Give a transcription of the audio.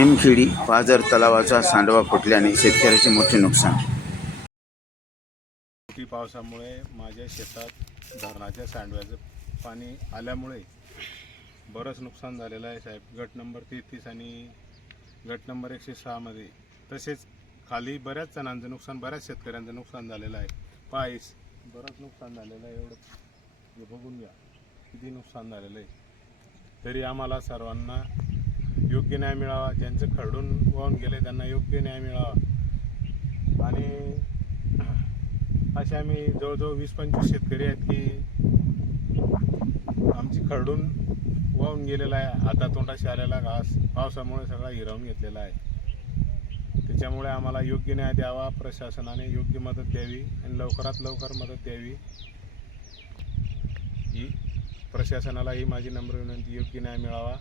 निमखेडी पाझर तलावाचा सांडवा फुटल्याने शेतकऱ्याचे मोठे नुकसान. पावसामुळे माझ्या शेतात धरणाच्या सांडव्याचं पाणी आल्यामुळे बरंच नुकसान झालेलं आहे साहेब. गट नंबर तेहतीस आणि गट नंबर एकशे सहामध्ये तसेच खाली बऱ्याच जणांचं नुकसान बऱ्याच शेतकऱ्यांचं नुकसान झालेलं आहे. पायस बरंच नुकसान झालेलं आहे. एवढं बघून घ्या. किती नुकसान झालेलं आहे. तरी आम्हाला सर्वांना योग्य न्याय मिळावा ज्यांचं खरडून वाहून गेले त्यांना योग्य न्याय मिळावा. आणि असे आम्ही जवळजवळ वीस पंचवीस शेतकरी आहेत की आमची खरडून वाहून गेलेला आहे. हातातोंडाशी आलेला घास पावसामुळे सगळा हिरावून घेतलेला आहे. त्याच्यामुळे आम्हाला योग्य न्याय द्यावा प्रशासनाने योग्य मदत द्यावी आणि लवकरात लवकर मदत द्यावी. ही प्रशासनाला ही माझी नम्र विनंती योग्य न्याय मिळावा.